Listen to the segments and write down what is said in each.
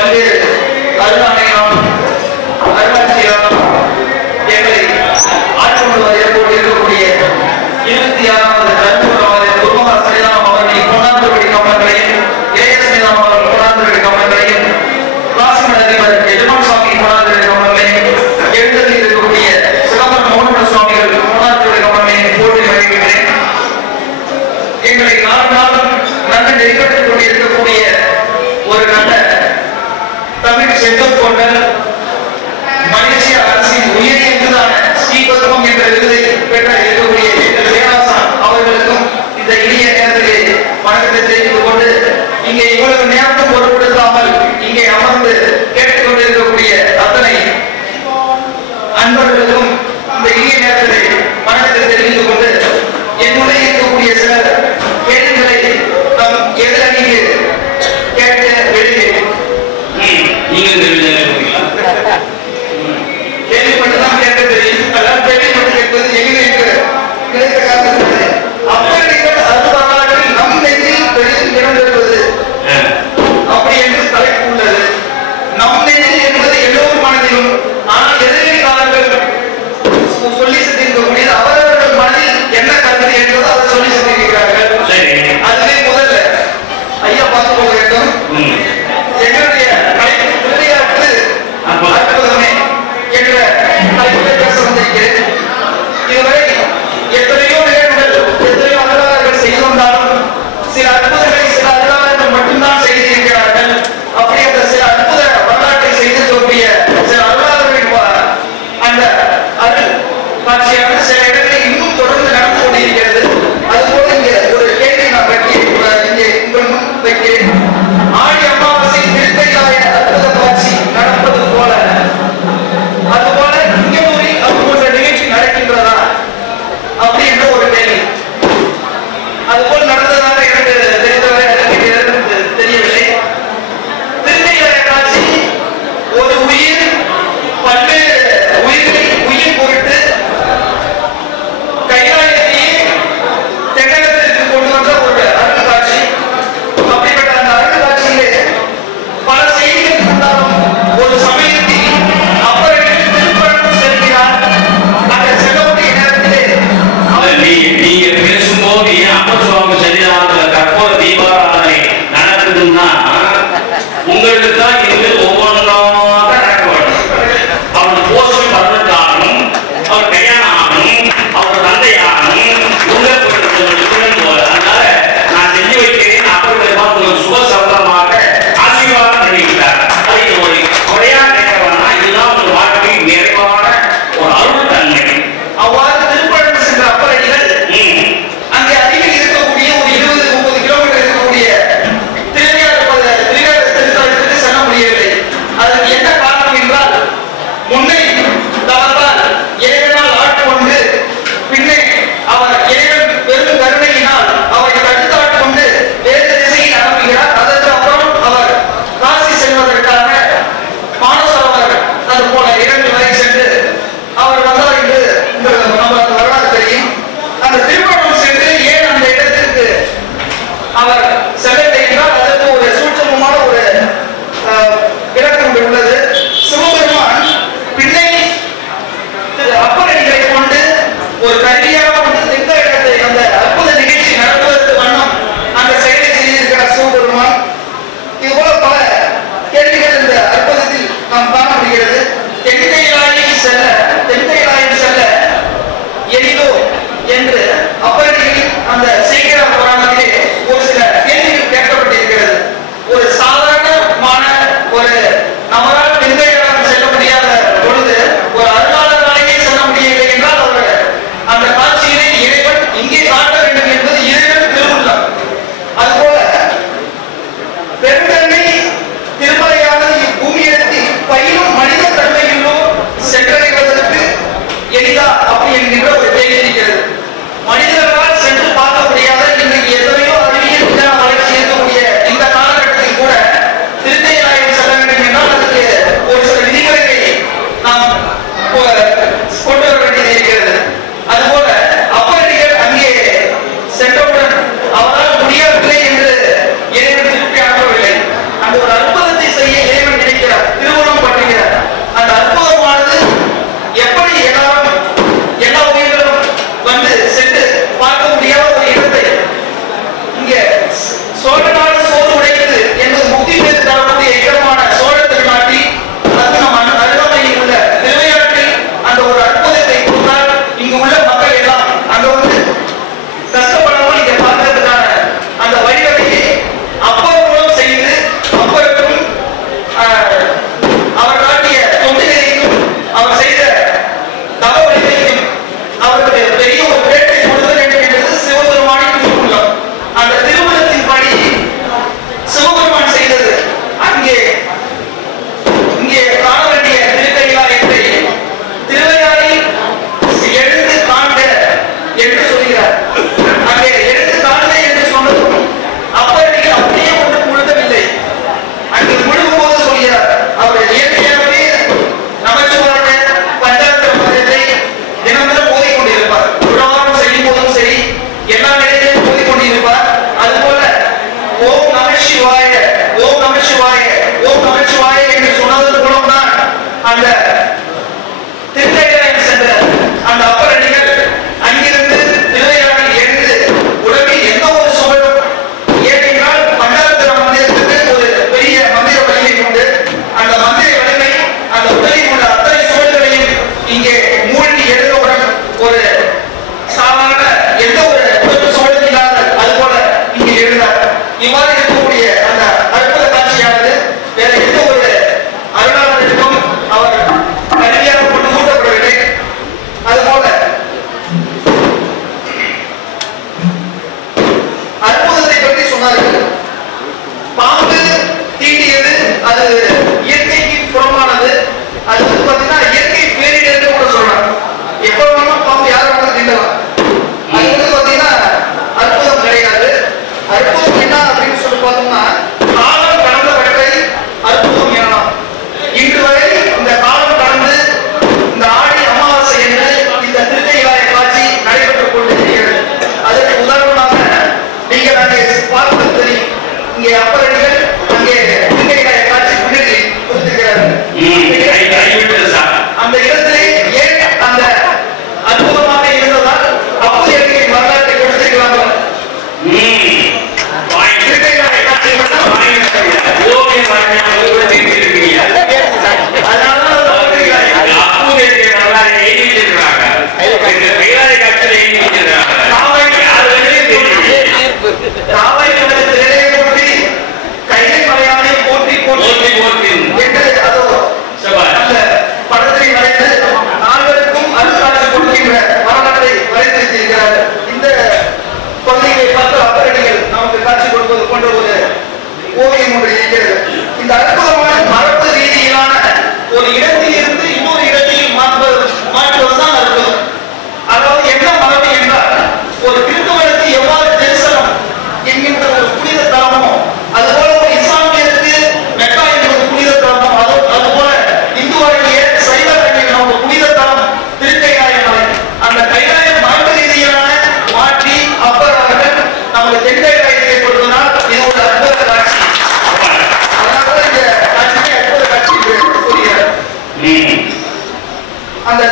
பல்வேறு அருளாணையம் அருளாட்சியம் எங்களை ஆட்கொண்டு ஏற்போடு இருக்கக்கூடிய 26வது கருத்துறவாத குருமகா சரிதானம் அவர்களின் கொண்டாந்துபடி கமலங்களையும் ஏஎஸ் நிதானம் அவர்கள் கொண்டாந்துபடி கமலங்களையும் காசிமட அதிபர் எஜமான் சுவாமி கொண்டாந்துபடி கமலங்களையும் எழுந்ததில் இருக்கக்கூடிய சிதம்பரம் மோகன சுவாமிகள் கொண்டாந்துபடி கமலங்களையும் போட்டி வருகின்றேன். எங்களை நாளும் நன்கு நெருக்கட்டுக் கொண்டிருக்கக்கூடிய ஒரு நல்ல தமிழ் செல்வம் கொண்ட மலேசிய அரசின் உயரியதான ஸ்ரீபத்மம் என்ற விருதை பெற்ற இருக்கக்கூடிய வேலாசான் அவர்களுக்கும் இந்த இனிய நேரத்திலே வணக்கத்தை தெரிவித்துக் கொண்டு இங்கே இவ்வளவு நேரத்தும் பொருட்படுத்தாமல் இங்கே அமர்ந்து கேட்டுக்கொண்டிருக்கக்கூடிய அத்தனை அன்பர்களுக்கும் இந்த இனிய நேரத்திலே வணக்கத்தை தெரிவித்துக் கொண்டு என்னுடைய இருக்கக்கூடிய சில கேள்விகளை நம் எதிரணிக்கு கேட்டு வெளியேறும். கேள்விப்பட்டுதான் கேட்க தெரியும். அதாவது கேள்விப்பட்டு கேட்பது எங்களுக்கு கிடைத்த காரணத்திற்கு அப்பர்கள் அறுபதாண்டுகளில் நம் நெஞ்சில் பெரிதும் இறந்திருப்பது அப்படி என்று தலைப்பு உள்ளது. நம் நெஞ்சில் என்பது எல்லோரும் மனதிலும், ஆனால் எதிர்காலங்கள்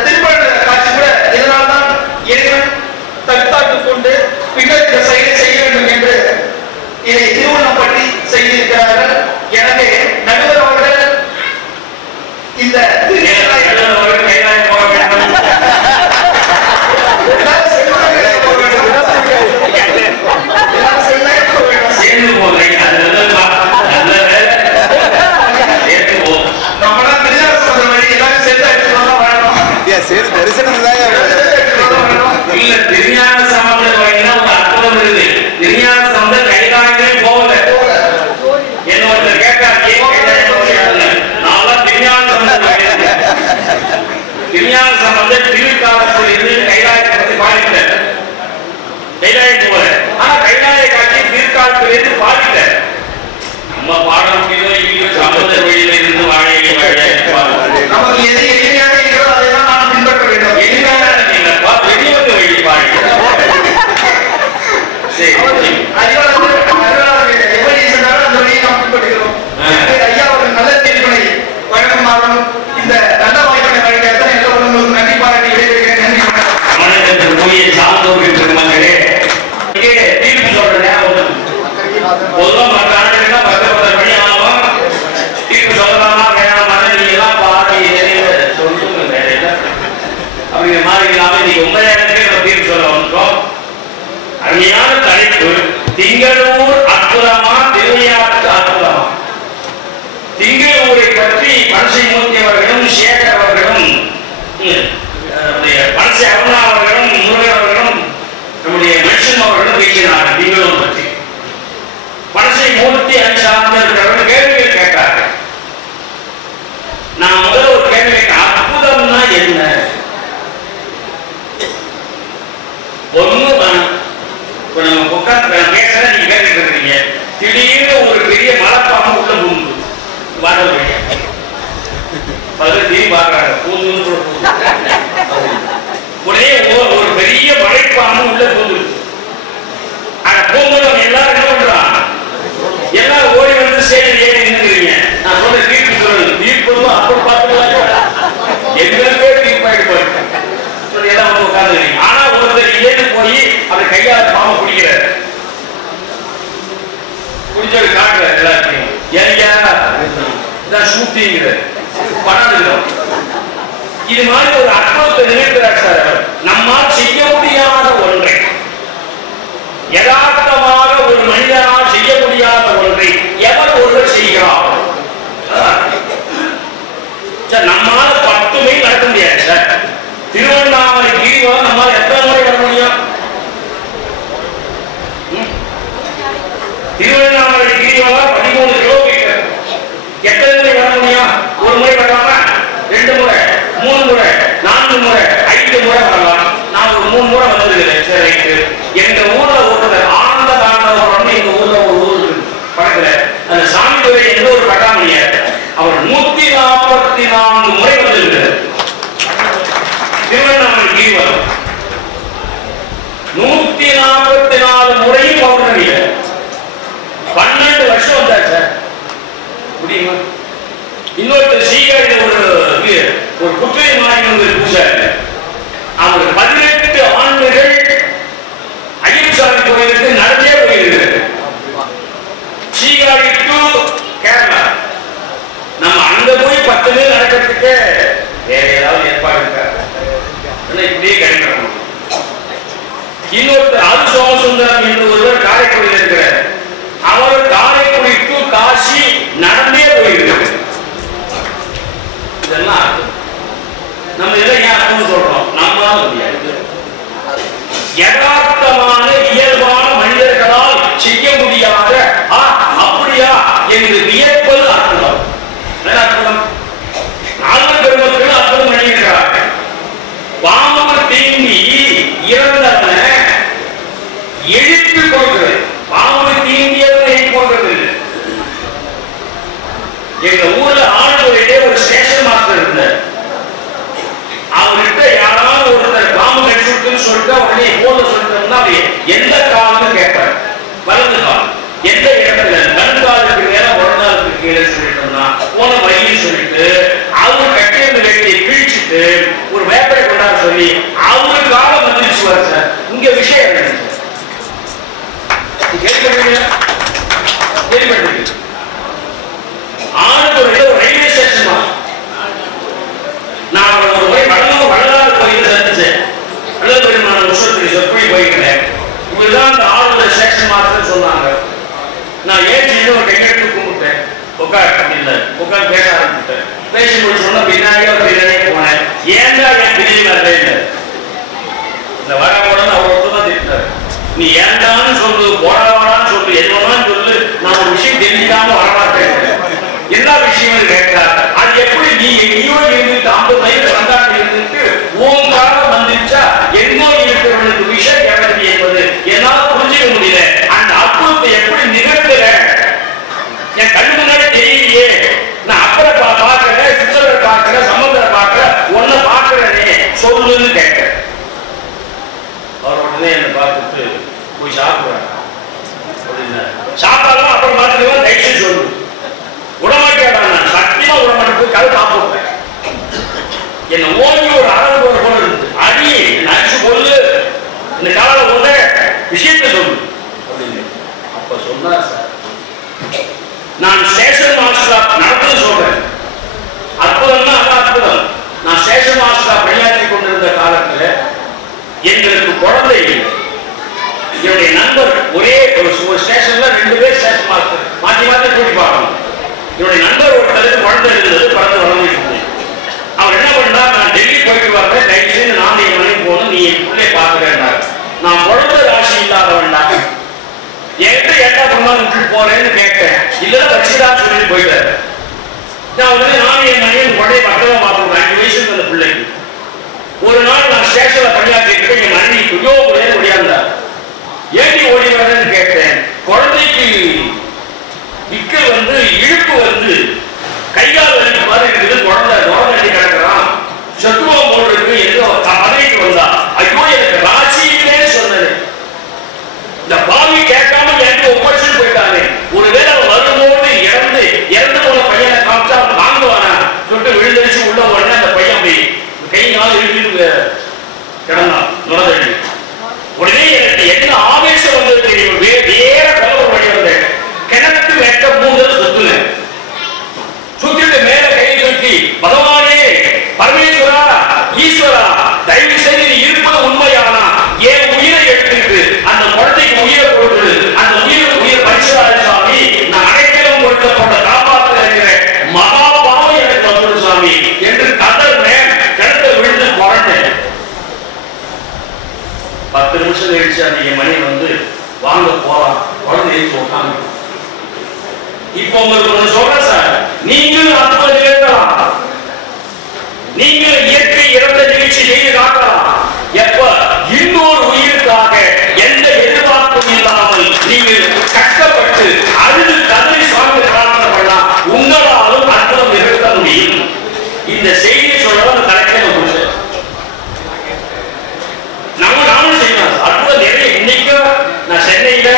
திருப்பண காட்சி கூட இதனால்தான் இறைவன் தற்காத்து கொண்டு பின்னர் இந்த செயலை செய்ய வேண்டும் என்று இதை திருமணம் பற்றி செய்திருக்கிறார்கள். எனவே நடுவர் அவர்கள் இந்த அருமையான தலைப்பு திங்களூர் அற்புதமா திருவையாற்று அற்புதமா. திங்களூரை பற்றி பனசை மூர்த்தி அவர்களும் சேகர் அவர்களும் பனசை அருணா அவர்களும் முருகன் அவர்களும் நம்முடைய மனுஷன் அவர்களும் பேசினார்கள். திங்களூர் பற்றி பனசை மூர்த்தி சார்ந்த இருக்கிறவர்கள் கேள்விகள் கேட்டார்கள். நான் முதல்ல ஒரு கேள்வி கேட்டேன், அற்புதம்னா என்ன? ஒண்ணு நம்ம உட்கார்ந்து பேசுற நீங்க கேட்டுட்டு இருக்கீங்க, திடீர்னு ஒரு பெரிய மலைப்பாம்பு உள்ள பூந்து வாழ வழியா பாக்குறாங்க பூந்து உடனே ஒரு பெரிய மலைப்பாம்பு உள்ள பூந்து அந்த பூந்து எல்லாரும் என்ன பண்றான், எல்லாரும் ஓடி வந்து ஸ்டேஜில் ஏறி நின்றுக்கிறீங்க. நான் சொல்ற தீர்ப்பு சொல்லணும், தீர்ப்பு அப்படி பார்த்துக்கலாம் எங்களுக்கே தீர்ப்பாயிட்டு போயிருக்கேன். ஆனா ஒருத்தர் ஏன்னு போய் அப்படி கையால பாம்பு குடிக்கிறார், குடிச்சது காட்டுற எல்லாத்தையும் ஷூட்டிங் படம். இது மாதிரி ஒரு அற்புதத்தை நினைக்கிறார் சார். நம்மால் செய்ய முடியாத ஒன்றை, யதார்த்தமாக ஒரு மனிதனால் செய்ய முடியாத ஒன்றை எவர் ஒருவர் செய்கிறார். நம்மால 10 மைல் நடக்க முடியாது சார். திருவண்ணாமலை கிரிவலம் நம்மால் எத்தனை முறை வர முடியும்? திருவண்ணாமலை கிரிவலம் 13 கிலோமீட்டர். எத்தனை முறை வர முடியும்? ஒரு முறை வரலாமா, 2 முறை, 3 முறை, 4 முறை, 5 முறை வரலாம். நான் ஒரு 3 முறை வந்திருக்கிறேன். சரி, எங்க ஊர்ல ஒருத்தர் ஆனந்த தாண்டவம் எங்க ஊர்ல ஒரு ஊர் பக்கத்துல அந்த சாமி துறை என்ற ஒரு பட்டாமணியார், அவர் 144 முறை வந்திருக்கிறார். திருவண்ணாமலை கிரிவலம் 144 முறையும் பௌர்ணமியில 12 வருஷம் வந்தாச்சு. முடியுமா? இன்னொருத்தர் சீகாரில ஒரு குற்றை மாறி வந்து பூசாரு. அவர் 18 ஆண்டுகள் ஐயப்பசாமி கோயிலுக்கு நடந்தே போயிருக்கிறார். சீகாரி டு கேரளா. நம்ம அங்க போய் 10 பேர் நடக்கிறதுக்கு வேற ஏதாவது ஏற்பாடு இருக்காரு, இப்படியே கிடைக்கணும். இன்னொருத்தர் அது சோமசுந்தரம் என்று ஒருவர் காரைக்குடியில் இருக்கிறார். அவர் காரைக்குடி டு காசி நடந்தே போயிருக்கிறார். இதெல்லாம் நம்ம இதெல்லாம் ஏன் அர்த்தம் சொல்றோம்? நம்மளால முடியாது. யதார்த்தமான இயல்பான மனிதர்களால் செய்ய முடியாத அப்படியா என்று வியப்பது அற்புதம். அற்புதம் நான்கு பெருமக்கள் அற்புதம் பண்ணியிருக்கிறார்கள். பாம்பு தீண்டி இறந்தவன எழுப்பி கொடுக்கிறது. பாம்பு தீண்டியவன் எழுப்பி கொடுக்கிறது. எங்க ஊர்ல ஆழ்துறையிலே ஒரு ஸ்டேஷன் மாஸ்டர் இருந்தார். அவர்கிட்ட யாராவது ஒருத்தர் பாம்பு கடிச்சுன்னு சொல்லிட்டு உடனே போன சொல்லிட்டோம்னா எந்த காலம்னு கேட்பார். வலது காலம் எந்த இடத்துல, கண்காலுக்கு மேல ஒரு நாளுக்கு கீழே சொல்லிட்டோம்னா போன வழின்னு சொல்லிட்டு அவங்க கட்டியிருந்த வேண்டிய கிழிச்சு வச்சுட்டு ஒரு வேப்பரை கொண்டாட சொல்லி அவருக்காக வந்துருச்சுவார் சார். இங்க விஷயம் என்ன கேள்விப்பட்டிருக்கீங்க? கேள்விப்பட்டிருக்கீங்க? ஆனந்தூர்ல ஒரு ரயில்வே ஸ்டேஷன் தான். நான் ஒரு முறை வடநாடு கோயில் சந்திச்சேன். பெருமான வருஷத்துக்கு சொற்பொழி போயிருக்கிறேன். இவருதான் அந்த ஆளுநர் ஸ்டேஷன் மாஸ்டர் சொன்னாங்க. நான் ஏன் ஒரு கையெழுத்து கும்பிட்டேன். உட்கார் அப்படின்னு உட்கார் பேச ஆரம்பிச்சுட்டேன். பேசி முடிச்சோன்னா பின்னாடியே ஒரு பின்னாடியே போனேன். ஏன்டா என் பிரிவு இல்லை இந்த வர உடனே அவர் ஒருத்ததான் திட்டாரு. நீ ஏன்டான்னு சொல்லு, போடாவாடான்னு சொல்லு, எதுவான்னு சொல்லு, நான் ஒரு விஷயம் தெரிஞ்சுக்காம வரமாட்டேன். எல்லா விஷயமும் கேட்கிறார். அது எப்படி நீ எங்கேயோ இருந்துட்டு 50 வயது வந்தாட்டு இருந்துட்டு உன் காலம் வந்துச்சா எங்கோ இருக்கிறவனுக்கு விஷயம் கேட்கறது என்பது என்னால புரிஞ்சுக்க முடியல. அந்த அற்புதத்தை எப்படி நிகழ்த்துற என் கண்ணு முன்னாடி தெரியலையே. நான் அப்புறம் பார்க்கல, சித்தரை பார்க்கல, சமுதிரை பார்க்கல, ஒன்ன பார்க்கிறேனே சொல்லுன்னு கேட்கிறேன். அவர் உடனே என்னை பார்த்துட்டு போய் சாப்பிடுறாங்க அப்படின்னா சாப்பிட்டாலும் அப்புறம் பார்த்துக்கலாம் தைச்சு சொல்லு உடமாட்டேடா. நான் சத்தியமா உடமாட்டு போய் கதை சாப்பிடுறேன். என்னை ஓங்கி ஒரு அறவு போல இருக்கு. அடி நடிச்சு கொள்ளு, இந்த கால போல விஷயத்தை சொல்லு அப்படின்னு. அப்ப சொன்னார் சார், நான் ஸ்டேஷன் மாஸ்டரா நடத்துன்னு சொல்றேன். அற்புதம்னா அதான் அற்புதம். நான் ஸ்டேஷன் மாஸ்டரா பணியாற்றி கொண்டிருந்த காலத்துல எங்களுக்கு குழந்தை இல்லை. என்னுடைய நண்பர் ஒரே ஒரு ஸ்டேஷன்ல 2 பேர் ஸ்டேஷன் மாஸ்டர் மாற்றி மாற்றி கூட்டி பார்க்கணும். என்னுடைய நண்பர் ஒருத்தருக்கு குழந்தை இருந்தது, குழந்தை வளர்ந்துட்டு. அவர் என்ன பண்ணா, நான் டெல்லி போயிட்டு வர்றேன், தயவுசெய்து நான் என் மனைவி போகணும், நீ என் பிள்ளைய பார்க்கிறேன். நான் குழந்தை ராசி இல்லாதவன்டா, என்கிட்ட ஏட்டா பண்ணாலும் விட்டுட்டு போறேன்னு கேட்டேன். இல்லதான் வச்சுதான் சொல்லிட்டு போயிட்டாரு. நான் உடனே நானும் என் மனைவி குழந்தைய பக்கமா பார்த்துருக்கேன். 5 வயசுக்கு அந்த பிள்ளைக்கு. ஒரு நாள் நான் ஸ்டேஷன்ல பணியாற்றிட்டு என் மனைவி குயோ கூட முடியாதா ஏடி ஓடி வரேன்னு கேட்டேன். குழந்தைக்கு விக்கல் வந்து இழுப்பு வந்து கையால் வலிக்கு மாதிரி இருக்குது. குழந்தை கட்டி கிடக்கிறான், சத்துவம் போல் இருக்கு. ஏதோ பதவிக்கு வந்தா ஐயோ எனக்கு ராசியிலே சொன்னது. இந்த பாவி கேட்காம எனக்கு ஒப்படைச்சு போயிட்டாங்க. ஒருவேளை அவன் வரும்போது இறந்து போன பையனை காமிச்சா அவன் வாங்குவானா சொல்லிட்டு விழுந்தடிச்சு உள்ள உடனே அந்த பையன் போய் கை நாள் இழுத்து கிடந்தான் நுழைஞ்சு. உடனே எனக்கு என்ன ஆவேசம் வந்தது தெரியும். வேற கலவர் வழி வந்தேன். கிணத்து வெட்ட 3 சுத்துனேன். சுத்திட்டு மேல கை தூக்கி பகவானே பரமேஸ்வரா ஈஸ்வரா தயவு செய்து நீ இருப்பது உண்மையானா என் உயிரை எடுத்துட்டு அந்த குழந்தைக்கு உயிரை கொடுத்து அந்த உயிர் பரிசுராஜ சாமி நான் அனைத்திலும் கொடுக்கப்பட்ட காப்பாற்ற இருக்கிற மகாபாவம் எனக்கு வந்துடும் சாமி என்று கதறினேன். கிணத்தை விழுந்து குழந்தேன். 10 நிமிஷம் கழிச்சு அந்த என் மணி வந்து வாங்க போலாம் குழந்தையை சொல்றாங்க. இப்ப உங்களுக்கு ஒண்ணு சொல்றேன் சார், நீங்களும் அற்புதம் நிகழ்த்தலாம், நீங்களும் இயற்கை இறந்த நிகழ்ச்சி செய்து காட்டலாம். எப்ப இன்னொரு உயிருக்காக எந்த எதிர்பார்ப்பும் இல்லாமல் நீங்கள் கஷ்டப்பட்டு அழுது கதறி சுவாமி பிரார்த்தனை பண்ணலாம், உங்களாலும் அற்புதம் நிகழ்த்த முடியும். இந்த செய்தி சொல்லலாம் கரெக்டாக முடிச்சு நானும் செய்யலாம். அற்புதம் நிறைய. இன்னைக்கு நான் சென்னையில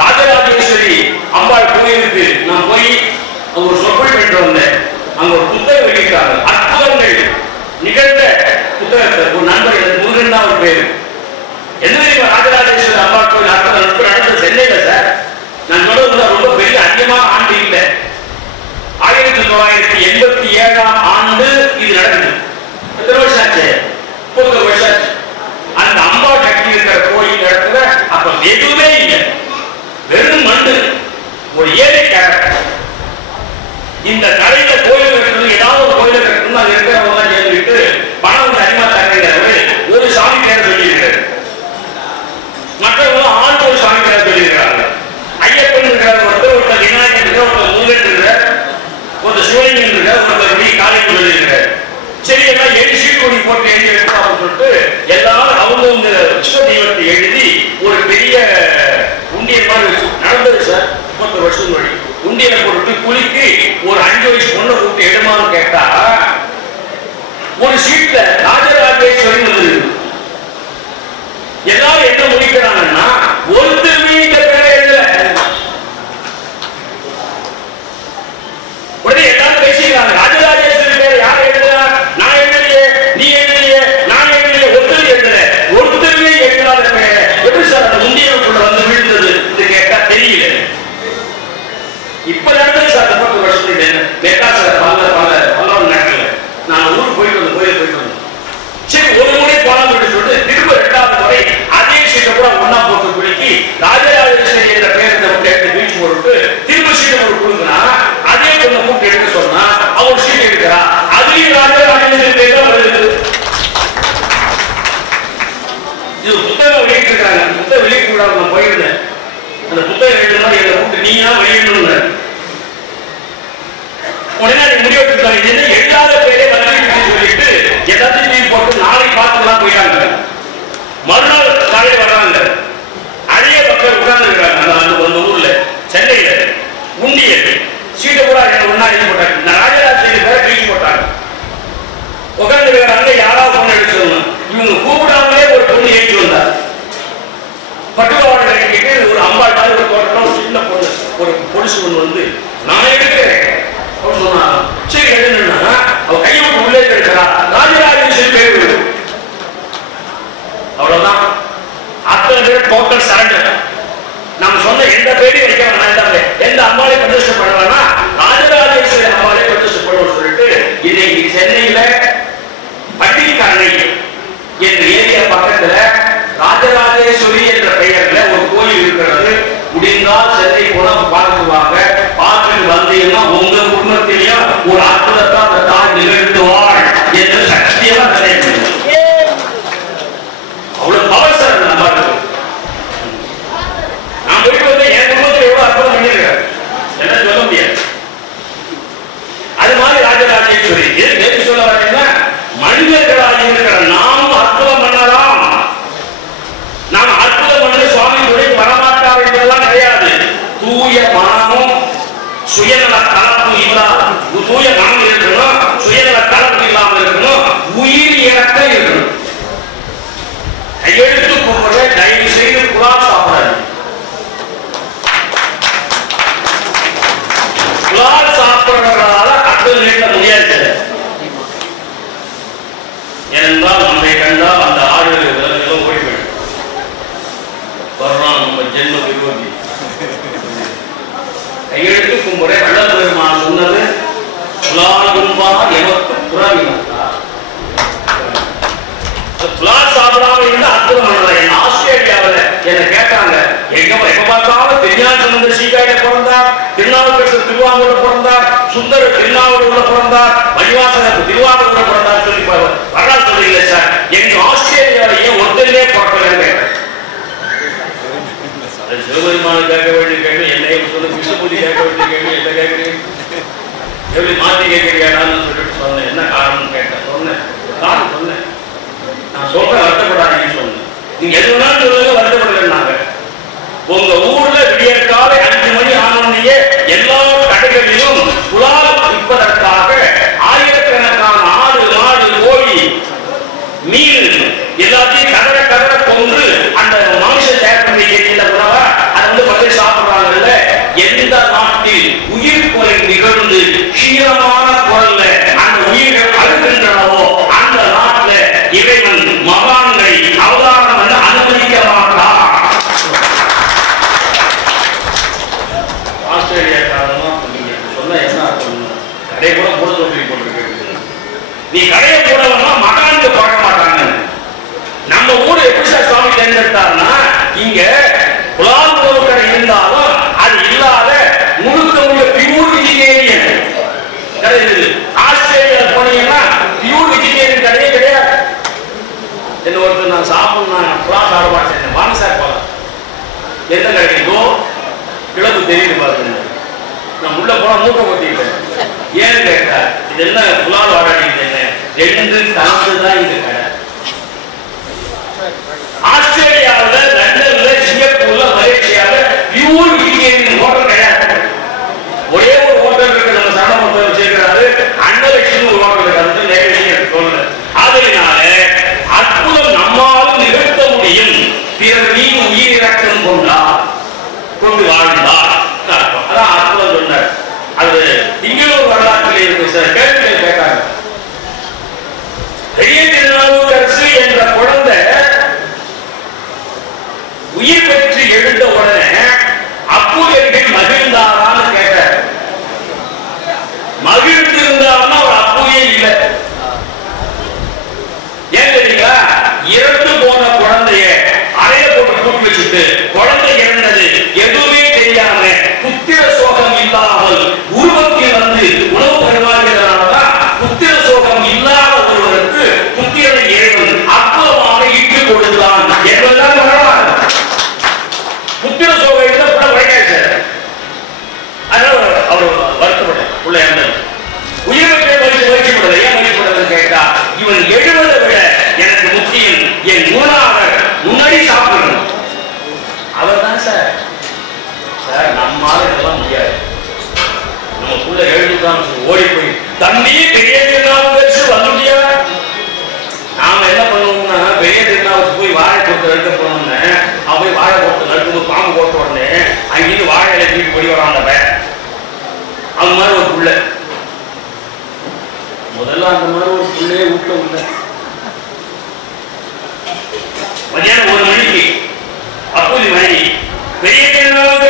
ராஜராஜேஸ்வரி அம்பாள் கோயிலுக்கு நான் போய் ஒரு சொற்பொழி பண்ணிட்டு வந்தேன். அங்க ஒரு புத்தகம் வெளியிட்டாங்க, அற்புதங்கள் நிகழ்ந்த புத்தகத்தை. ஒரு நண்பர் எனக்கு முருகன் தான் ஒரு பேரு. என்ன தெரியுமா, ராஜராஜேஸ்வரி அம்பாள் கோயில் அற்புதம் நடந்த சென்னையில சார். நான் சொல்றது ரொம்ப பெரிய அதிகமான ஆண்டு இல்லை. 1987ஆம் ஆண்டு இது நடக்குது. எத்தனை வருஷம் ஆச்சு? 30 வருஷம் ஆச்சு. அந்த அம்பா கட்டி இருக்கிற கோயில் இடத்துல அப்ப எதுவுமே இல்லை, வெறும் மண்ணு, ஒரு ஏழை கரை. இந்த கரையில கோயில் கட்டணும், ஏதாவது ஒரு கோயில கட்டணும், அது இருக்கிறவங்க சேர்ந்துட்டு பணம் அதிகமா தருகிறாரு. ஒரு சாமி பேர் சொல்லியிருக்காரு, மற்றவங்க ஆண்டு ஒரு சாமி பேர் சொல்லியிருக்கிறாங்க. ஐயப்பன் இருக்கிற ஒருத்தர் விநாயகர் இருக்கிற ஒருத்தர் முருகன் இருக்கிற ஒருத்தர் சிவலிங்கம் இருக்கிற ஒருத்தர் காலையில் சொல்லியிருக்கிறார். சரி எல்லாம் 7 சீட் கொடி போட்டு மெட்ராஸ்ல பல்லவன் நாட்டில் நான் ஊருக்கு போயிட்டு வந்து கோயில் போயிட்டு வந்தேன். சரி ஒரு முறை போலாம் சொல்லிட்டு திரும்ப 2வது முறை அதே சீட்டை கூட ஒன்னா போட்டு குலுக்கி ராஜராஜேஸ்வரி என்ற பேரத்தை விட்டு எடுத்து பீச் போட்டு திரும்ப சீட்டை போட்டு கொடுக்குனா அதே பொண்ணை கூப்பிட்டு எடுக்க சொன்னா அவர் சீட் எடுக்கிறா. அதுலயும் ராஜராஜேஸ்வரி பேர் தான் வருது. இது புத்தகம் வெளியிட்டிருக்காங்க. புத்தகம் வெளியிட்டு கூட நான் போயிருந்தேன். அந்த புத்தகம் எழுதுனா என்னை கூப்பிட்டு நீங்க தான் வெளியிடணும்னு உடனே முடிவெடுத்தாங்க. இது என்ன எழுதாத பேரே வந்து சொல்லிட்டு எல்லாத்தையும் தீர்ப்பு போட்டு நாளைக்கு பார்த்துலாம் போயிட்டாங்க. மறுநாள் காலையில் வர்றாங்க. அதே மக்கள் உட்கார்ந்து இருக்காங்க. அந்த ஊர்ல சென்னையில உண்டியல் சீட்டை கூட ஒன்னா எழுதி போட்டாங்க. ராஜராஜேஸ்வரி பேரை தூக்கி போட்டாங்க. உட்கார்ந்து இருக்கிறாங்க. யாராவது பொண்ணு எடுத்து சொல்லணும். இவங்க கூப்பிடாமலே ஒரு பொண்ணு ஏற்றி வந்தார். பட்டுவாடை கட்டிக்கிட்டு ஒரு அம்பாள் மாதிரி ஒரு தோட்டம் ஒரு சின்ன பொண்ணு ஒரு பொடிசு பொண்ணு வந்து நான் எடுக்கிறேன் சொன்னா சரி எழுதுனா அவ கையை விட்டு உள்ளே இருக்கிறா. ராஜராஜேஸ்வரி பேர் அவ்வளவுதான். அத்தனை பேர் டோட்டல் சரண்டர். நம்ம சொன்ன எந்த பேரையும் வைக்க வேண்டாம். எந்த அம்பாளை பிரதிஷ்டை பண்ணலன்னா ராஜராஜேஸ்வரி அம்பாளை பிரதிஷ்டை பண்ணுவோம் சொல்லிட்டு இன்னைக்கு சென்னையில பட்டிக்காரணை என்ற ஏரியா பக்கத்துல ராஜராஜேஸ்வரி என்ற பெயர்ல ஒரு கோயில் இருக்கிறது. முடிந்தால் சென்னை போனா பார்த்துவாங்க. பார்த்துட்டு வந்தீங்கன்னா உங்க குடும்பத்திலேயும் ஒரு அற்புதத்தை அந்த தாய் நிகழ்த்துவாள் என்று சக்தியாக நினைக்கிறேன். அவ்வளவு பவர் சார் அந்த நம்பருக்கு. நான் போயிட்டு வந்து என் குடும்பத்தில் எவ்வளவு அற்புதம் பண்ணிருக்கேன் என்ன சொல்ல முடியாது. அது மாதிரி ராஜராஜேஸ்வரி எது சொல்ல வரீங்கன்னா மனிதர்களாக இருக்கிற நாம் அற்புதம் பண்ணலாம். நாம் அற்புதம் பண்ணி சுவாமி துணை வரமாட்டார் என்பதெல்லாம் கிடையாது. தூய மனமும் சுயநல கலப்பும் இல்லாத தூய மனம் இருக்கணும். சுயநல கலப்பு இல்லாமல் இருக்கணும். உயிர் இறக்க இருக்கணும். கையெழுத்து கும்பிட தயவு செய்து புலால் சாப்பிடாது. புலால் சாப்பிடுறதால அக்கல் நீட்ட முடியாது. ஏனென்றால் நம்மை கண்டால் அந்த ஆடு விலங்குகளும் ஓடிவிடும். வர்றான் நம்ம ஜென்ம விரோதி. கையெழுத்து கும்பிட வள்ளல் பெருமான் சொன்னது புலால் கும்பார் எமக்கு புறவினத்தார். புலால் சாப்பிடாம இருந்தா அற்புதம் பண்ணலாம். என்ன ஆஸ்திரேலியாவில் என்ன கேட்டாங்க. எப்ப பார்த்தாலும் திருஞான சம்பந்தர் சீக்காயில பிறந்தார். திருநாவுக்கரசர் திருவாங்கூர்ல பிறந்தார். சுந்தர திருநாவூர்ல பிறந்தார். மணிவாசகர் திருவாரூர்ல பிறந்தார் சொல்லி வரலாறு சொல்றீங்களே சார். எங்க ஆஸ்திரேலியாவிலேயே ஒருத்தரிலே பிறக்கலன்னு சிவபெருமான கேட்க வேண்டிய கேள்வி என்னை சொல்லு. விஷ்ணுபூதி கேட்க வேண்டிய கேள்வி என்ன கேட்குறீங்க? எப்படி மாற்றி கேட்கிறீங்கன்னு சொல்லிட்டு சொன்னேன். என்ன காரணம் கேட்டேன். சொன்னேன் காரணம் சொன்னேன். நான் சொல்றேன் வருத்தப்படாதீங்கன்னு சொன்னேன். நீங்க எது வேணாலும் சொல்லுங்க வருத்தப்படலைன்னாங்க. உங்க ஊர்ல விடியற்காலை 5 மணி ஆனோடனே எல்லா கடைகளிலும் புலால் விற்பதற்காக ஆயிரக்கணக்கான ஆடு மாடு கோழி மீன் எல்லாத்தையும் கதற கொன்று அந்த மனுஷன் தயார் பண்ணி கேட்கிற உணவை அதை வந்து பதில் சாப்பிடுறாங்கல்ல. எந்த நாட்டில் உயிர் கொலை நிகழ்ந்து க்ஷீரமான குரல்ல அந்த உயிர்கள் அழுகின்றனவோ அந்த நாட்டில் இறைவன் மகான்களை அவதாரம் வந்து அனுமதிக்க மாட்டார். ஆஸ்திரேலியாக்காரமா நீங்க சொன்ன என்ன கடை கூட போட சொல்லி போட்டுருக்கு. நீ கடையை போடலன்னா மகானுக்கு பார்க்க மாட்டாங்க. நம்ம ஊர் எப்படி சார் சுவாமி தேர்ந்தெடுத்தாருன்னா இங்க புலால் உணவு கடை இருந்தாலும் அது இல்லாத முழுக்க பியூர் வெஜிடேரியன் கடை இருக்குது. ஆஸ்திரேலியா போனீங்கன்னா பியூர் வெஜிடேரியன் கடையே கிடையாது. என்ன ஒருத்தர் நான் சாப்பிடணும் புலால் சாப்பிட மாட்டேன் வாங்க சார் போகலாம். எந்த கடைக்கோ கிளம்பு தெரியுது பாருங்க. நான் உள்ள போனா மூட்டை கொத்திக்கிட்டேன். ஏன்னு கேட்டா இது என்ன புலால் வாடாடிட்டு என்ன 2 கலந்து தான் இந்த கடை. ஆஸ்திரேலியாவில் லண்டன்ல சிங்கப்பூர்ல மலேசியாவில் பியூர் வெஜிடேரியன் ஹோட்டல் கிடையாது. ஒரே ஒரு ஹோட்டல் இருக்கு. நம்ம சரணம் சேர்க்கிறாரு அன்னலட்சுமி ஒரு ஹோட்டல் இருக்கு. நிறைய விஷயம் சொல்றேன். அதனால அற்புதம் நம்மாலும் நிகழ்த்த முடியும். பிறர் மீது உயிரிழக்கம் கொண்டு வாழ்ந்தார். அதான் அற்புதம் சொன்னார். அது திங்களூர் வரலாற்றில் இருக்கு சார். கேள்விகள் கேட்டாங்க. பெரிய திருநாவுக்கரசு என்ற குழந்தை உயிர் பெற்று எழுந்த உடனே அப்பூஜைகள் மகிழ்ந்த பெரிய திருநாவுக்கு போய் வாழை போட்டு நடுக்க போனோம்னு அவன் போய் வாழை போட்டு நடுக்கும்போது பாம்பு போட்ட உடனே அங்கிருந்து வாழை இலை தூக்கி படி வரான். அவன் மாதிரி ஒரு புள்ள முதல்ல அந்த மாதிரி ஒரு புள்ளையே வீட்டுல உள்ள மதியானம் 1 மணிக்கு அப்போது மணி பெரிய திருநாவுக்கு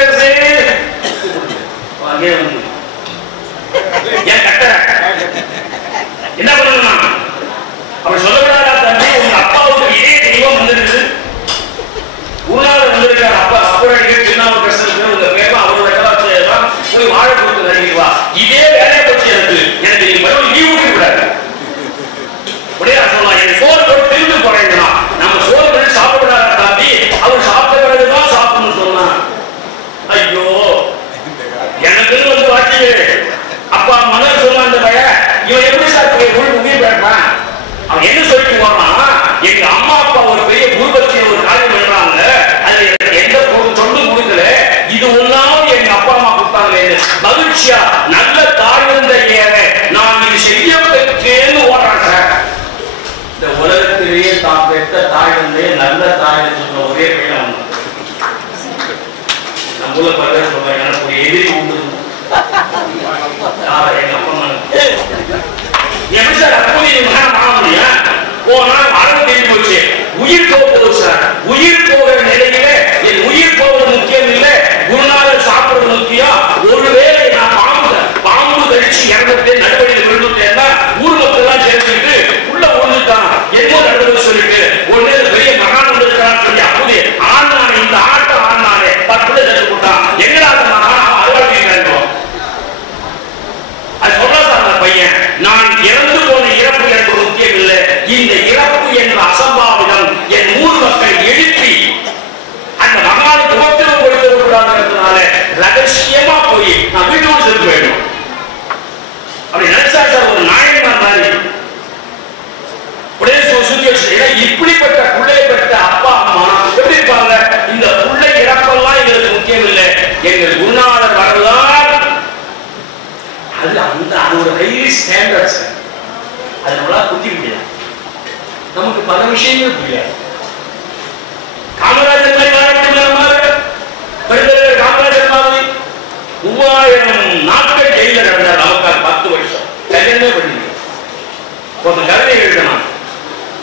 அங்கே வந்து ஏன் கட்ட என்ன பண்ணணுமா அவர் சொல்லக்கூடாதா தம்பி உங்க அப்பாவுக்கு இதே தெய்வம் வந்திருக்கு குருநாதர் வந்திருக்காரு அப்பா அப்போட திருநாவுக்கு கிருஷ்ணனுக்கு உங்க பேரும் அவரோட கலாச்சாரம் போய் வாழை கொடுத்து நடிக்கிறவா இதே வேலையை பற்றி எனக்கு நீங்க மறுபடியும் லீவ் விட்டு கூடாது உடனே சொல்லலாம் எனக்கு சோறு போட்டு திரும்பி போறேன்னா நம்ம சோறு பண்ணி சாப்பிடாத தம்பி அவர் சாப்பிட்ட பிறகுதான் சாப்பிடணும்னு சொன்னான். ஐயோ எனக்கு வந்து வாட்சி அப்பா மன்னர் சொன்ன அந்த பையன் இவன் எப்படி சாப்பிட்டு உயிர் பேட்பான் அவன் என்ன சொல்லிட்டு போறான்னா எங்க அம்மா அப்பா ஒரு பெரிய குருபக்தியில ஒரு காரியம் பண்றாங்க அது எனக்கு எந்த தொண்டு கொடுக்கல இது ஒன்னாவது எங்க அப்பா அம்மா கொடுத்தாங்க மகிழ்ச்சியா நல்ல தாழ்ந்த நான் இது செய்ய பெற்றேன்னு ஓடுறாங்க. இந்த உலகத்திலேயே தான் பெற்ற தாழ்ந்தே நல்ல தாழ்ந்து சொன்ன ஒரே பையன் நம்மள பல சொல்றாங்க எனக்கு ஒரு எதிரி உண்டு எங்க அப்பா எப்படி சார் அப்போது ஆக முடியும் போனா மரம் தெரிஞ்சு போச்சு உயிர் போகுது சார் உயிர் போகிற நிலையில என் உயிர் போவது முக்கியம் இல்லை குருநாதர் சாப்பிடுறது முக்கியம். ஒருவேளை நான் பாம்பு கழிச்சு இறந்துட்டு நடுவழியில் விழுந்துட்டேன்னா ஊர் மக்கள் எல்லாம் சேர்ந்துட்டு உள்ள விழுந்துட்டான் என்னமோ நடுவது சொல்லிட்டு ஒன்னே பெரிய மகான் வந்திருக்கான்னு சொல்லி அப்போது ஆனானே இந்த ஆட்டம் ஆனானே 10 தட்டு போட்டான் எங்கடா மகான் அறுவாட்டிருக்கோம் அது சொல்ற சார் அந்த பையன் நான் இறந்து போன இறப்பு எனக்கு முக்கியம் இல்லை இந்த இறப்பு என்ற அசம்பாவிதம் என் ஊர் மக்கள் எழுப்பி அந்த மகானுக்கு உபத்திரம் கொடுத்திருக்கிறாங்கிறதுனால ரகசியமா போய் நான் வீட்டோடு சென்று போயிடும் அப்படி நினைச்சா சார் ஒரு நாயகன் மாதிரி உடனே சுத்தி வச்சு இப்படிப்பட்ட பிள்ளை பெற்ற அப்பா அம்மா எப்படி இருப்பாங்க இந்த பிள்ளை இறப்பெல்லாம் எங்களுக்கு முக்கியம் இல்லை எங்கள் குருநாதர் வரலாம் அது அந்த ஒரு ஹைலி ஸ்டாண்டர்ட் அது நம்மளால புரிய முடியாது. நமக்கு பல விஷயங்கள் புரியாது. காமராஜர் மாதிரி காமராஜர் மாதிரி 3000 நாட்கள் ஜெயில நடந்தார். நமக்காக 10 வருஷம் கல்யாணமே பண்ணி ஒரு கவிதை எழுதினான்.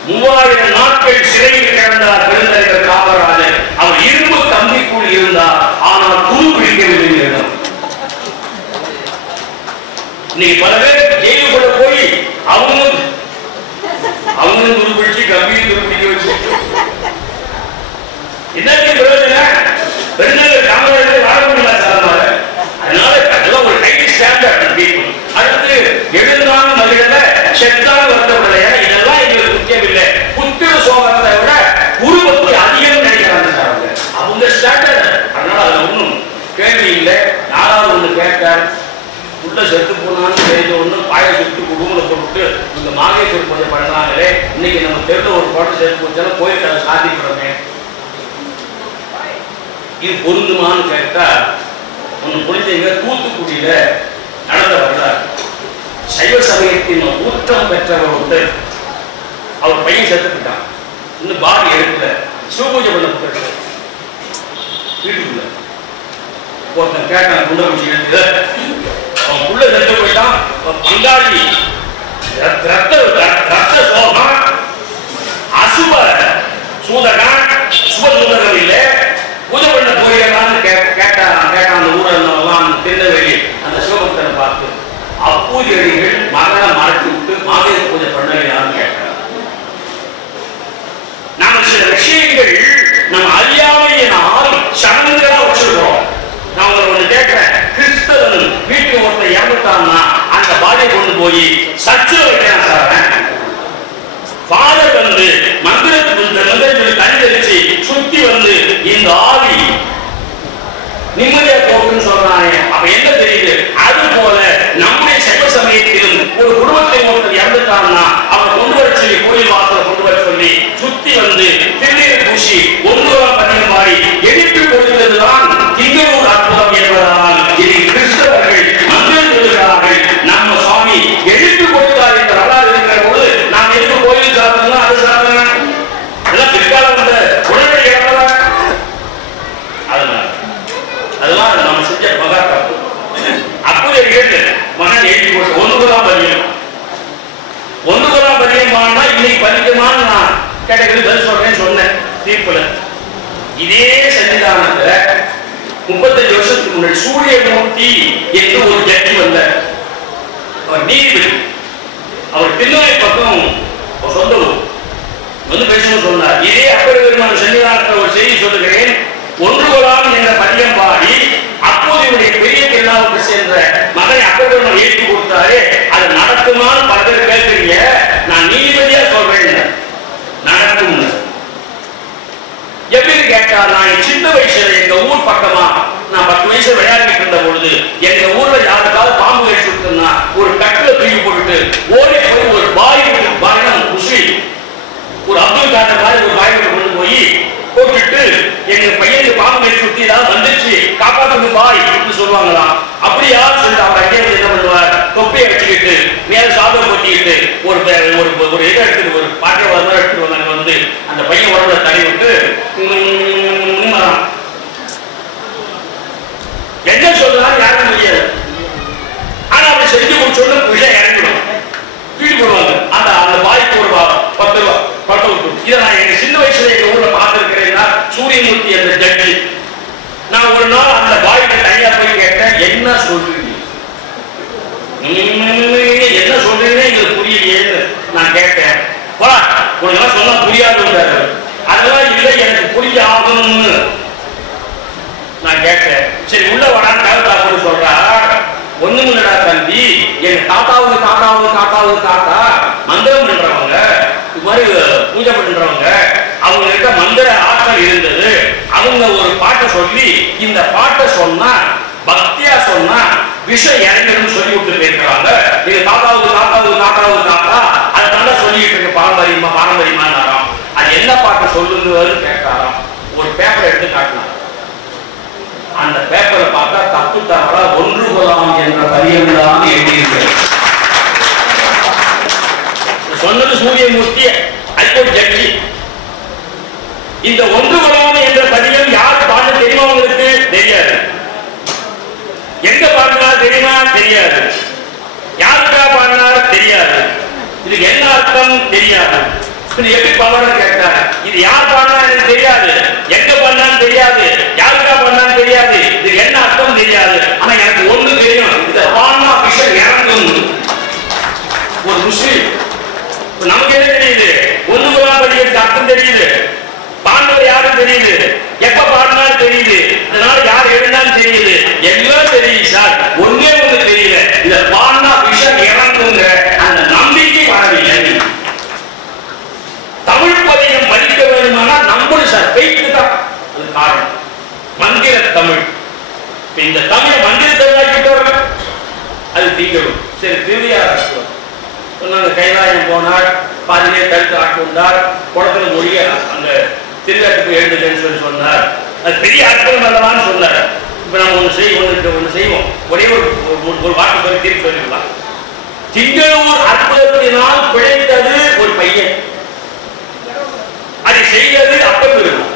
3000 நாட்கள் சிறையில் கிடந்தார் பெருந்தலைவர் காமராஜர். அவர் இரும்பு கம்பிக்குள் இருந்தார் ஆனால் துரு பிடிக்கவில்லை இருந்தார். இன்னைக்கு பல பேர் ஜெயிலுக்குள்ள போய் அவங்களும் துருப்பிடிச்சு கம்பியும் துருப்பிடிக்க வச்சு என்னன்னு பிரயோஜனம் பெருந்தலைவர் காமராஜர் வாழ முடியல சார். அதனால அதெல்லாம் ஒரு ஹை ஸ்டாண்டர்ட் பீப்புள். அடுத்து எழுந்தாலும் மகிழல செத்தாலும் வருத்தப்படல. ஏன்னா இதெல்லாம் எங்களுக்கு முக்கியம் இல்லை. புத்திர சோகத்தை விட குருபக்தி அதிகம் நினைக்கிறாங்க சார் அவங்க ஸ்டாண்டர்ட். அதனால அதுல ஒன்றும் கேள்வி இல்லை. 4வது ஒண்ணு கேட்டார் உள்ள செத்து போனான்னு தெரிஞ்ச ஒண்ணு பாய சுட்டு குடும்பங்களை போட்டு இந்த மாகேஸ்வரி பூஜை பண்றாங்களே இன்னைக்கு நம்ம தெருல ஒரு பாட்டு செத்து போச்சாலும் கோயிலுக்கு அதை சாதிக்கிறோமே இது பொருந்துமான்னு கேட்டா ஒண்ணு புரிஞ்சீங்க. தூத்துக்குடியில நடந்த வரலாறு சைவ சமயத்தின் ஊற்றம் பெற்றவர் ஒருத்தர் அவர் பையன் செத்துக்கிட்டான். இன்னும் பாடி எடுக்கல சிவபூஜை பண்ண போட்டு வீட்டுக்குள்ள ஒருத்தன் கேட்டான் குண்டபூச்சி எடுத்து அவன் உள்ள செத்து போயிட்டான். பங்காளி ரத்த சோகம் அசுப சூதகன் சுப சூதகன் இல்லை பூஜை பண்ண போயிடலான்னு கேட்டான். அந்த ஊரில் இருந்தவங்களாம் திருநெல்வேலி அந்த சிவபக்தனை பார்த்து அப்பூதியடிகள் மகளை மறைத்து விட்டு மாதேவி பூஜை பண்ணலையான்னு கேட்டார். நாம சில விஷயங்கள் நம்ம அறியாமையினால் சடங்குகளா வச்சிருக்கிறோம். நான் உங்களை ஒண்ணு கேட்கிறேன். கிறிஸ்தவன் வீட்டுக்கு ஒருத்தர் இறந்துட்டான்னா அந்த பாடியை கொண்டு போய் சர்ச்சில் வைக்கிறான் சார். ஃபாதர் வந்து மந்திரத்துக்கு கண்டறிச்சு சுத்தி வந்து இந்த ஆவி நிம்மதியா போக்குன்னு சொல்றானே அப்ப என்ன தெரியுது? அது போல நம்முடைய சைவ சமயத்திலும் ஒரு குடும்பத்தை ஒருத்தர் இறந்துட்டான்னா அவர் கொண்டு வர சொல்லி கோயில் வாசலை கொண்டு வர சொல்லி சுத்தி வந்து திருநீர் பூசி 1 பண்ணி மாறி எழுப்பி கொடுத்ததுதான் திங்களூர் அற்புதம் என்பதால் இதை கிறிஸ்தவர்கள் மந்திரம் சொல்கிறார்கள். நம்ம சுவாமி எழுப்பி கொடுத்தார் என்ற வரலாறு இருக்கிற போது நாம் எதுக்கு கோயில் சாப்பிடணும் அது சாப்பிடணும் தீர்ப்புல இதே சன்னிதானத்துல 35 வருஷத்துக்கு முன்னாடி சூரியமூர்த்தி என்று ஒரு ஜட்ஜி வந்தார். அவர் நீதிபதி. அவர் திருநெல்வேலி பக்கம் சொந்த ஊர் வந்து பேசணும் சொன்னார். இதே அப்பர் பெருமான் சன்னிதானத்தில் ஒரு செய்தி சொல்லுகிறேன். ஒன்று கொலாம் என்ற பதியம் பாடி அப்போது இவருடைய பெரிய திருநாவுக்கு சென்ற மகனை அப்பர் பெருமான் ஏற்றி கொடுத்தாரு. அது நடக்குமான்னு பல பேர் கேட்கிறீங்க. நான் நீதிபதியா சொல்றேன், நடக்கும். எப்படி கேட்டா, நான் சின்ன வயசுல எங்க ஊர் பக்கமா நான் 10 வயசு விளையாடிட்டு இருந்த பொழுது எங்க ஊர்ல யாருக்காவது பாம்பு கடிச்சு விட்டுனா ஒரு கட்டுல தூக்கி போட்டுட்டு ஓடி போய் ஒரு பாயினம் முஸ்லீம் ஒரு அப்துல் காதர் மாதிரி ஒரு பாய் கொண்டு போய் போட்டுட்டு எங்க பையனுக்கு பாம்பு கடிச்சு விட்டு ஏதாவது வந்துச்சு காப்பாத்துக்கு பாய் அப்படின்னு சொல்லுவாங்களாம். அப்படியா சொல்லிட்டு அவர் அங்கே என்ன பண்ணுவார், தொப்பியை வச்சுக்கிட்டு மேல சாதம் போட்டிக்கிட்டு ஒரு ஒரு இதை எடுத்துட்டு ஒரு பாட்டை வந்து எடுத்துட்டு வந்தாங்க. வந்து அந்த பையன் உடம்புல தடவி விட்டு என்ன சொல்லலாம் யாரும் முடியாது. ஆனா அப்படி செஞ்சு முடிச்சோன்னு விஷயம் இறங்கிடும், தூக்கி போடுவாங்க. அந்த அந்த வாய்ப்பு ஒரு 10 ரூபா பட்ட விட்டு. இதை நான் எங்க சின்ன வயசுல எங்க ஊர்ல பார்த்திருக்கிறேன்னா சூரியமூர்த்தி அந்த ஜட்ஜி. நான் ஒரு நாள் அந்த வாய்க்கு தனியா போய் கேட்டேன், என்ன சொல்றீங்க என்ன சொல்றீங்க எங்களுக்கு புரியலையேன்னு நான் கேட்டேன். உனக்கு சொன்னா புரியாது. அதெல்லாம் இல்லை, எனக்கு புரிய ஆகணும்னு நான் கேட்டேன். சரி உள்ள வரான்னு கருத்தா கூட சொல்றா. ஒண்ணும் இல்லடா தம்பி, என் தாத்தாவுக்கு தாத்தாவுக்கு தாத்தாவுக்கு தாத்தா மந்திரம் பண்றவங்க, இது மாதிரி பூஜை பண்றவங்க, அவங்க கிட்ட மந்திர ஆற்றல் இருந்தது. அவங்க ஒரு பாட்டை சொல்லி இந்த பாட்டை சொன்னா பக்தியா சொன்னா விஷயம் இறங்கணும்னு சொல்லி விட்டு போயிருக்கிறாங்க. இது தாத்தாவுக்கு தாத்தாவுக்கு தாத்தாவுக்கு தாத்தா அதனால சொல்லிட்டு இருக்கு பாரம்பரியமா பாரம்பரியமா. அது என்ன பாட்டு சொல்லுங்கன்னு கேட்டாராம். ஒரு பேப்பரை எடுத்து காட்டினார். அந்த பேப்பரை பார்த்தா தப்பு தவறா ஒன்று கொலாம் என்ற பதியம் தான் எழுதியிருக்கிறது. சொன்னது சூரியமூர்த்தி ஹைகோர்ட் ஜட்ஜி. இந்த ஒன்று கொலாம் என்ற பதியம் யார் பாட்டு தெரியுமா உங்களுக்கு? தெரியாது. எங்க பாடினார் தெரியுமா? தெரியாது. யாருக்கா பாடினார்? தெரியாது. இதுக்கு என்ன அர்த்தம்? தெரியாது. எப்படி பாடுறது கேட்டார். இது யார் பாடினா எனக்கு தெரியாது, எங்க பண்ணான்னு தெரியாது, யாருக்கா பண்ணான்னு தெரியாது, இதுக்கு என்ன அர்த்தம் தெரியாது. ஆனா எனக்கு ஒண்ணு தெரியும், இது பாடினா விஷயம் இறங்கும். ஒரு முஸ்லீம் நமக்கு என்ன தெரியுது? ஒண்ணு கொலாம் படிக்கிறதுக்கு அர்த்தம் தெரியுது, பாண்டவர் யாரும் தெரியுது, எப்ப பாடினாலும் தெரியுது, அதனால யார் எழுந்தாலும் தெரியுது, எல்லாம் தெரியுது சார். ஒன்னே ஒண்ணு தெரியல, இத பாடினா விஷயம் இறங்குங்க அந்த நம்பிக்கை வரவில்லை. தமிழ் பதியம் படிக்க வேண்டுமானால் நம்பணும் சார், பெய்து தான் அது காரணம். மந்திர தமிழ். இந்த தமிழ் மந்திர தமிழாக்கிட்டு அது தீங்கணும். சரி திருவிழா சொன்னாங்க. கைலாயம் போனார், பாதிலே கருத்து ஆட்கொண்டார், குளத்துல மொழிய அந்த திருவிழாட்டுக்கு எழுதுன்னு சொல்லி சொன்னார். அது பெரிய அற்புதம் அல்லவான்னு சொன்னார். இப்ப நம்ம ஒண்ணு செய்வோம், ஒரே ஒரு வாக்கு சொல்லி தீர்ப்பு சொல்லிடலாம். திங்களூர் அற்புதத்தினால் பிழைத்தது ஒரு பையன், அதை செய்தது அப்பர் பெருமான்.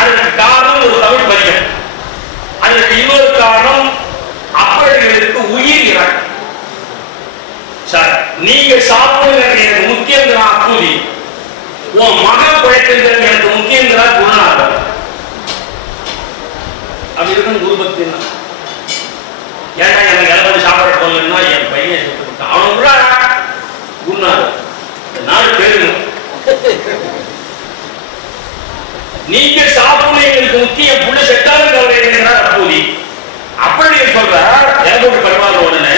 அதற்கு காரணம் ஒரு தமிழ் பதியம். அதற்கு இன்னொரு காரணம் அப்பர்களுக்கு உயிர் இறக்கம். சார் நீங்க சாப்பிடுங்க எனக்கு முக்கியங்கிற கூலி, உன் மகன் பிழைக்கிறது எனக்கு முக்கியங்கிற குருநாதர். அப்படி இருக்கும் குருபக்தி. ஏன்னா எனக்கு எல்லாம் சாப்பாடு போகலன்னா என் பையன் அவனுங்களா குருநாதர். நாலு பேரு நீங்க சாப்பிடுங்க எங்களுக்கு முக்கியம், புள்ள செட்டாலும் கவலைங்கிறார் அப்போதி. அப்படி சொல்றார். ஏர்போர்ட் பரவாயில்ல உடனே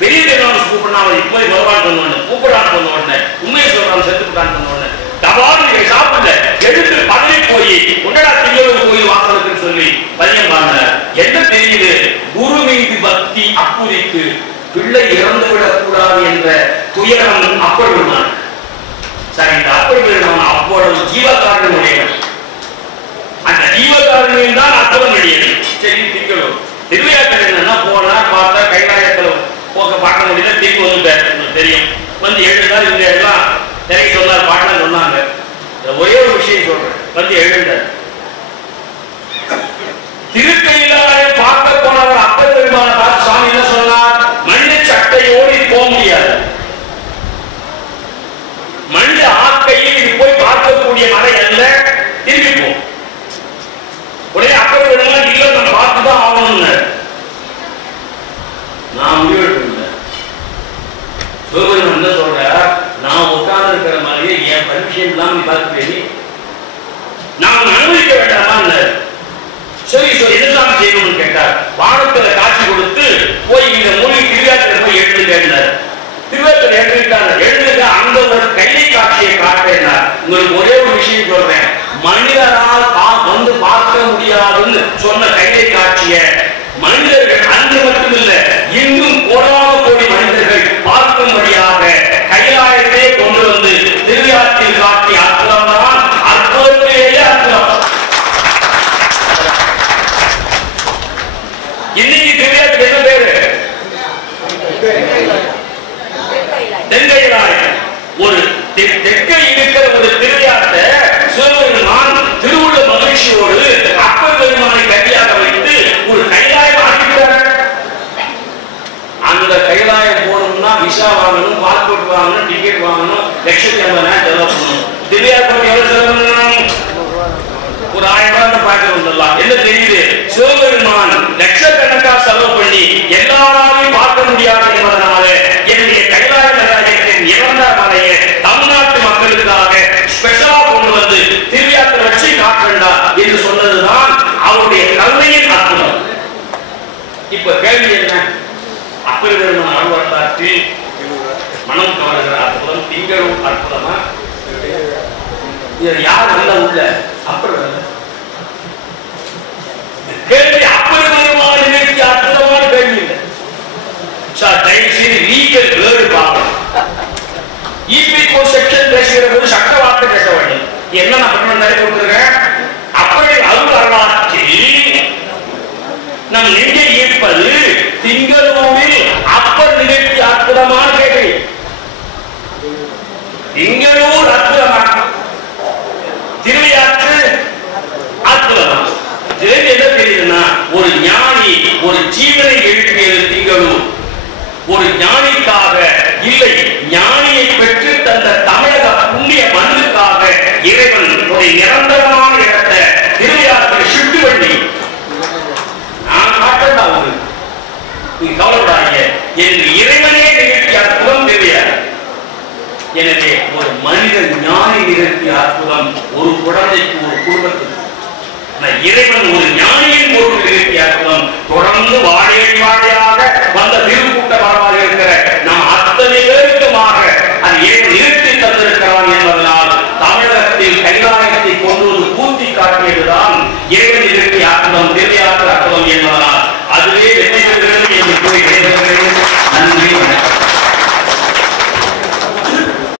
பெரிய திருநாள் கூப்பிடா இப்போ வருவான்னு சொன்ன கூப்பிடான்னு சொன்ன உடனே உண்மையை சொல்றான் செத்துக்கிட்டான்னு சொன்ன உடனே தபால் நீங்க சாப்பிடல எடுத்து பதவி போய் உன்னடா திங்களூர் கோயில் வாசலுக்கு சொல்லி பதியம் பாருங்க. என்ன தெரியுது? குரு மீது பக்தி அப்புரிக்கு பிள்ளை இறந்துவிடக் கூடாது என்ற துயரம் அப்பர் பெருமான். சரி, இந்த அப்பர் பெருமான் அவ்வளவு ஜீவகாரணம் உடையவர். அந்த ஜீவகாரணியம் தான் அற்புதம் அடையது. சரி திங்களூர் திருவிழாக்கள் என்னன்னா போனா பார்த்தா கைலாயத்துல போக்க பார்க்க முடியல, திரும்பி வந்து தெரியும் வந்து எழுந்தார். இவங்க எல்லாம் நிறைய சொன்னார், பாட்டா சொன்னாங்க. ஒரே ஒரு விஷயம் சொல்றேன், வந்து எழுந்தார். திருக்கையிலாயம் பார்க்க போனவர் அப்பர் பெருமான பார்த்து சுவாமி என்ன சொன்னார்? மனித சட்டையோடு போக முடியாது, மனித ஆக்கையில் இது போய் பார்க்கக்கூடிய மலை அல்ல, தேவி நாம் அனுமதிக்க வேண்டாமா? சரி என்னதான் செய்யணும்னு கேட்டார். வானத்துல காட்சி கொடுத்து போய் இந்த மொழி திருவிழாத்துல போய் எழுந்து கேட்டார். திருவிழாத்துல எழுந்துட்டாங்க. அந்த ஒரு கையை காட்சியை காட்டினார். உங்களுக்கு ஒரே ஒரு விஷயம் சொல்றேன், மனிதரால் வந்து பார்க்க முடியாதுன்னு சொன்ன கையை காட்சிய மனிதர்கள் அன்று மட்டுமில்ல இன்னும் கோடான கோடி மனிதர்கள் பார்க்கும்படியாக கைலாயத்தை கொண்டு வந்து திருவிழாத்தில் காட்டிய அற்புதம் தான் அற்புதத்திலேயே அற்புதம். இன்னைக்கு திருவிழாத்துக்கு என்ன பேரு? தென்கைலாயம். ஒரு தெற்கை இருக்கிற ஒரு திருவிழாத்தை சிவபெருமான் திருவுள்ள மகிழ்ச்சியோடு அப்பர் பெருமானை கட்டியாக வைத்து ஒரு கைலாயம் ஆக்கிவிட்டார். அந்த கைலாயம் போகணும்னா விசா வாங்கணும், பாஸ்போர்ட் வாங்கணும், டிக்கெட் வாங்கணும், 1,50,000 செலவு பண்ணணும். திருவிழாவுக்கு எவ்வளவு செலவு பண்ணணும்? ஒரு 1000 ரூபாய் பார்க்க வந்துடலாம். என்ன தெரியுது? சிவபெருமான் லட்சக்கணக்காக செலவு பண்ணி எல்லாராலையும் பார்க்க முடியாது என்பதனால என்னுடைய கைலாய நகரத்தின் இறந்த மலையை தமிழ்நாட்டு மக்களுக்காக ஸ்பெஷலா கொண்டு வந்து திருவிழாத்தை வச்சு காட்டுண்டா என்று சொன்னதுதான் அவருடைய கருணையின் அற்புதம். இப்ப கேள்வி என்ன? அப்பர் பெருமான் ஆழ்வார்த்தாற்றில் மனம் கவர்கிற அற்புதம் திங்களும் அற்புதமா? யார் நல்ல உள்ள அப்பர் கேள்வி. அப்பர் பெருமான் நிகழ்ச்சி அற்புதமான கேள்வி இல்லை சார். தயவுசெய்து லீகல் வேர்டு பார்க்கணும். ஈபிகோ செக்ஷன் பேசுகிற போது சட்ட வார்த்தை பேச வேண்டும். என்ன நான் பண்ண நிறைய கொடுத்துருக்கேன். அப்படி அருள் வரலாற்றில் நம் நெஞ்சை ஈர்ப்பது திங்களூரில் அப்பர் நிகழ்ச்சி அற்புதமான கேள்வி. திங்களூர் அற்புதமான, திருவிழாற்று அற்புதமா? என்ன தெரியுதுன்னா, ஒரு ஞானி ஒரு ஜீவனை எழுப்பியது திங்களூர். ஒரு ஞானிக்காக இல்லை, ஞானியை பெற்று தந்த தமிழக புண்ணிய மண்ணுக்காக இறைவன் ஒரு நிரந்தரமான இடத்தை திருவிழாக்கள் ஷிஃப்ட் பண்ணி நான் காட்டா நீ கவலைப்படாதீங்க என்று இறைவனே நிகழ்த்திய அற்புதம் தெரியாது. எனவே ஒரு மனித ஞானி நிகழ்த்திய அற்புதம் ஒரு குழந்தைக்கு, ஒரு குடும்பத்துக்கு. இறைவன் ஒரு ஞானியின் போட்டு நிகழ்த்திய அற்புதம் தொடர்ந்து வாழையாக வந்த திருக்கூட்ட வரமாக இருக்கிற நம்